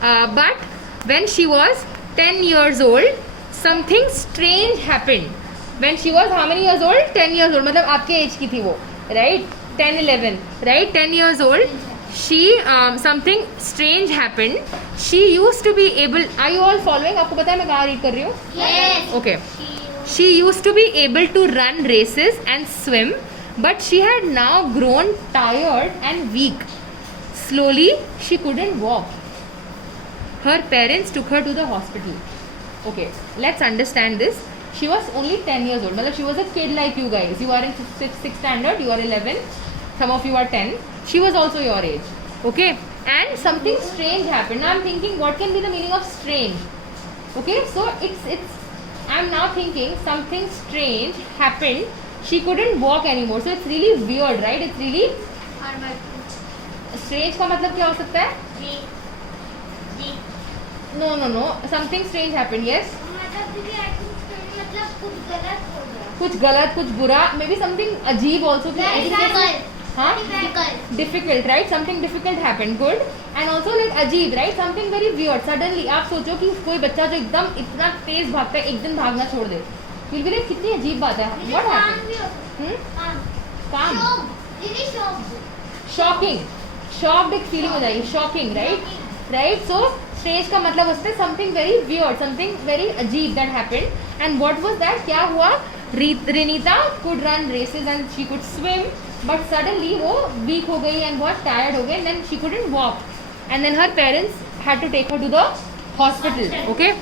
But when she was 10 years old, something strange happened. When she was how many years old? 10 years old. मतलब आपके as की थी वो, right? 10, 11, right? 10 years old. She something strange happened. She used to be able. Are you all following? आपको पता है मैं कहाँ read कर रही हूँ? Yes. Okay. She used to be able to run races and swim, but she had now grown tired and weak. Slowly, she couldn't walk. Her parents took her to the hospital. Okay, let's understand this. She was only 10 years old. Matlab she was a kid like you guys. You are in 6th standard, you are 11. Some of you are 10. She was also your age. Okay, and something strange happened. Now I'm thinking, what can be the meaning of strange? Okay, so I'm now thinking something strange happened. She couldn't walk anymore. So it's really weird, right? It's really strange. का मतलब क्या हो सकता है? No. Something strange happened. Yes. कुछ गलत, कुछ बुरा. Maybe something अजीब also. हाँ? Difficult, right? Something difficult happened. Good. And also like अजीब, right? Something very weird. Suddenly आप सोचो कि कोई बच्चा जो एकदम इतना तेज भागता है एक दिन भागना छोड़ दे. You'll be like कितनी अजीब बात है. What happened? काम. Shocking. Shocked एक feeling हो जाएगी. Shocking, right? Right? So strange का मतलब होता है something very weird, something very अजीब that happened. And what was that? क्या हुआ? Renita could run races and she could swim, but suddenly वो weak हो गई and बहुत tired हो गई and then she couldn't walk. And then her parents had to take her to the hospital. Okay.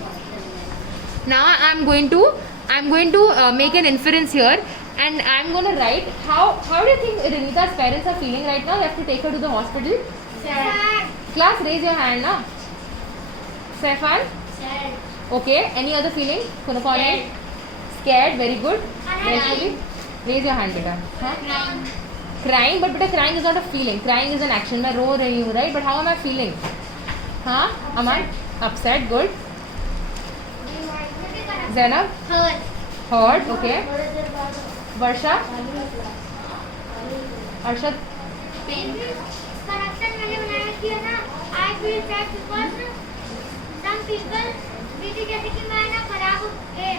Now I'm going to make an inference here, and I'm going to write how do you think Renita's parents are feeling right now? They have to take her to the hospital. Sad. Class, raise your hand now. Saifan? Sad. Okay. Any other feeling? Kunakonin? Scared. Very good. Crying. Raise your hand, beta. Huh? Crying, but beta, crying is not a feeling. Crying is an action. मैं रो रही हूँ, right? But how am I feeling? हाँ? Aman? Upset. Good. Zainab? Hurt. Okay. Varsha? Arshad? Correction मैंने बनाया किया ना. I feel sad because some people मेरी जैसे कि मैं ना खराब है,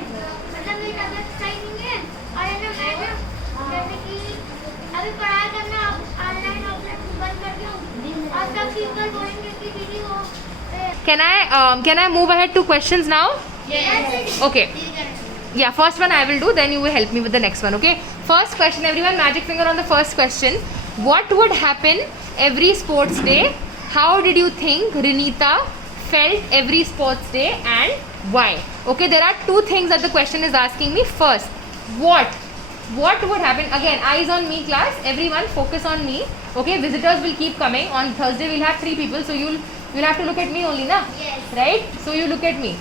मतलब मेरी तबीयत सही नहीं है और है ना मैं ना जैसे कि अभी पढ़ाई करना ऑनलाइन ऑफलाइन बंद कर दूँ और सब people बोलेंगे कि दीदी वो Can I move ahead to questions now? Yes. Okay. Yeah, first one I will do, then you will help me with the next one, okay? First question, everyone, magic finger on the first question. What would happen every sports day? How did you think Renita felt every sports day and why? Okay, there are two things that the question is asking me. First, what would happen? Again, eyes on me, class. Everyone, focus on me. Okay, visitors will keep coming. On Thursday, we'll have 3 people, so you'll have to look at me only, na? Yes. Right? So you look at me.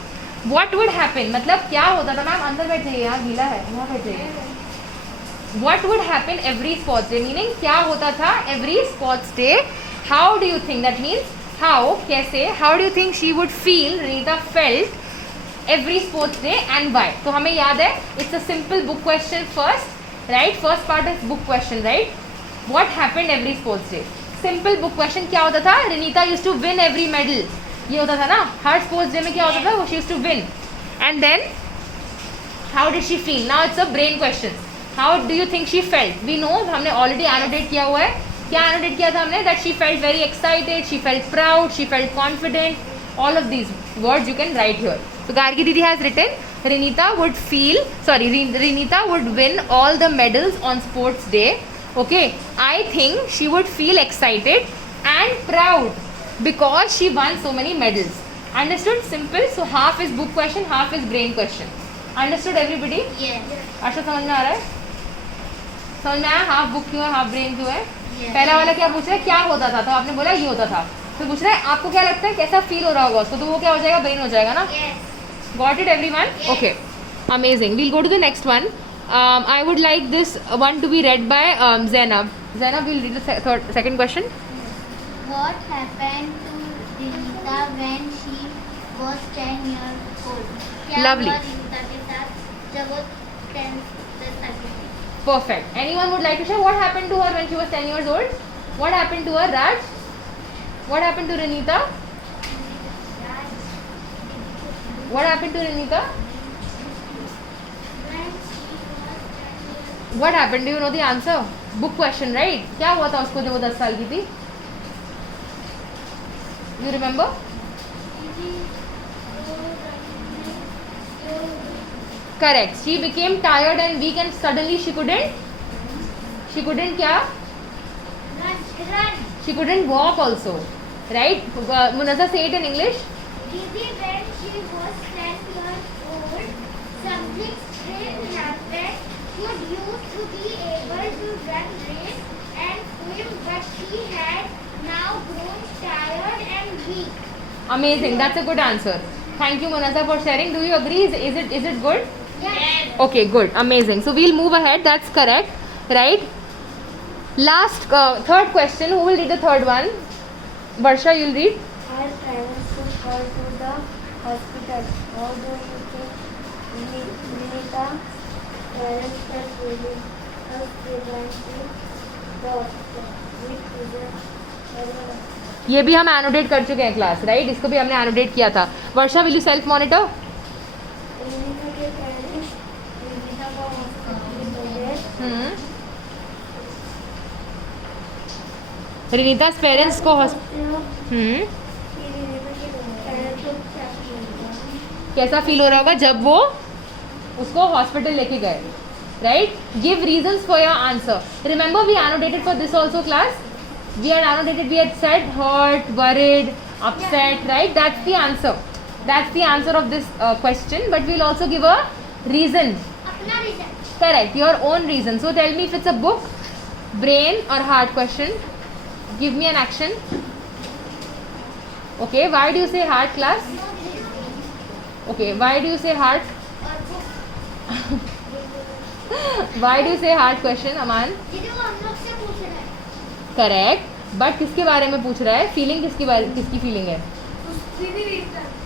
What would happen? मतलब क्या होता था? Ma'am अंदर बैठ जाइए, यहाँ गीला है, यहाँ बैठ जाइए. What would happen every sports day? Meaning क्या होता था every sports day? How do you think? That means how, कैसे? How do you think she would feel? Renita felt every sports day and why? तो हमें याद है, it's a simple book question first, right? First part is book question, right? What happened every sports day? Simple book question. क्या होता था? Renita used to win every medal. ये होता था ना, हर स्पोर्ट्स डे में क्या होता था? वो she used to win. And then how did she feel? Now it's a brain question. How do you think she felt? We know, हमने ऑलरेडी एनोटेट किया हुआ है. क्या एनोटेट किया था हमने? That she felt very excited, she felt proud, she felt confident. All of these words you can write here. So Gargi Didi has written Renita would win all the medals on sports day. Okay, I think she would feel excited and proud because she won so many medals. Understood? Simple. So half is book question, half is brain question. Understood everybody? Yes. अच्छा समझ में आ रहा है? समझ में आया half book क्यों है, हाफ ब्रेन क्यों है? Yes. पहला वाला क्या पूछ रहा है? क्या होता था? तो आपने बोला ये होता था. तो पूछ रहा है आपको क्या लगता है कैसा फील हो रहा होगा उसको? तो वो क्या हो जाएगा? ब्रेन हो जाएगा ना? Yes. Got it everyone? Yes. Okay. Amazing. We'll go to the next one. I would like this one to be read by Zainab. Zainab, we'll read the second question. What happened to Renita when she was 10 years old? क्या Lovely. हुआ Renita के साथ जब वो 10 साल की थी? Perfect. Anyone would like to share what happened to her when she was 10 years old? What happened to her, Raj? What happened to Renita? What happened to Renita? When she was 10 years What happened? Do you know the answer? Book question, right? क्या हुआ था उसको जब वो 10 साल की थी? You remember? Correct. She became tired and weak and suddenly she couldn't क्या? Run. She couldn't walk also. Right? Munazza, say it in English. Didi, when she was 10 years old, something strange happened. She used to be able to run race and swim, but she had now grown tired and weak. Amazing. That's a good answer. Thank you, Munazza, for sharing. Do you agree? Is it good? Yes. Okay, good. Amazing. So we'll move ahead. That's correct. Right? Last, third question. Who will read the third one? Varsha, you'll read. Her parents took her to the hospital. How do you think Nita's parents felt feeling us preventing the hospital? Which is a ये भी हम annotate कर चुके हैं class, right? इसको भी हमने annotate किया था. Varsha, will you self monitor? Renita के parents Renita को hospital ले गए. रिनीता's पेरेंट्स को कैसा फील हो रहा होगा जब वो उसको हॉस्पिटल लेके गए, right? Give reasons for your answer. Remember we annotated for this also class. We had annotated, we had said hurt, worried, upset, right? That's the answer. That's the answer of this question. But we'll also give a reason. अपना reason. Correct, your own reason. So tell me if it's a book, brain or heart question. Give me an action. Okay, why do you say heart, class? Okay, why do you say heart? Why do you say heart question, Aman? दीदी वो हम लोग से पूछ रहे हैं. Correct, but किसके बारे में पूछ रहा है? फीलिंग किसकी फीलिंग है?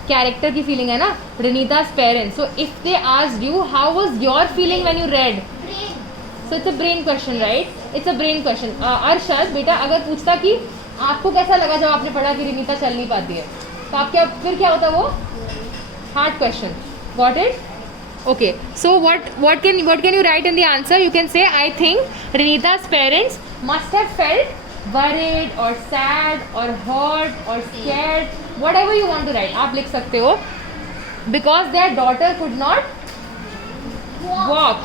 कैरेक्टर की फीलिंग है ना, Renita's parents. So if they asked you how was your feeling when you read, so it's a brain question, right? It's a brain question. Arshad बेटा, अगर पूछता कि आपको कैसा लगा जब आपने पढ़ा कि रिनीता चल नहीं पाती है, तो आप क्या होता वो? Heart question. Got it? Okay, so what can you write in the answer? You can say, I think Renita's parents must have felt worried or sad or hurt or scared, whatever you want to write. आप लिख सकते हो, because their daughter could not walk.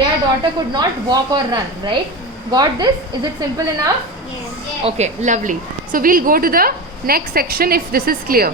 Their daughter could not walk or run, right? Got this? Is it simple enough? Yes. Okay, lovely. So we'll go to the next section if this is clear.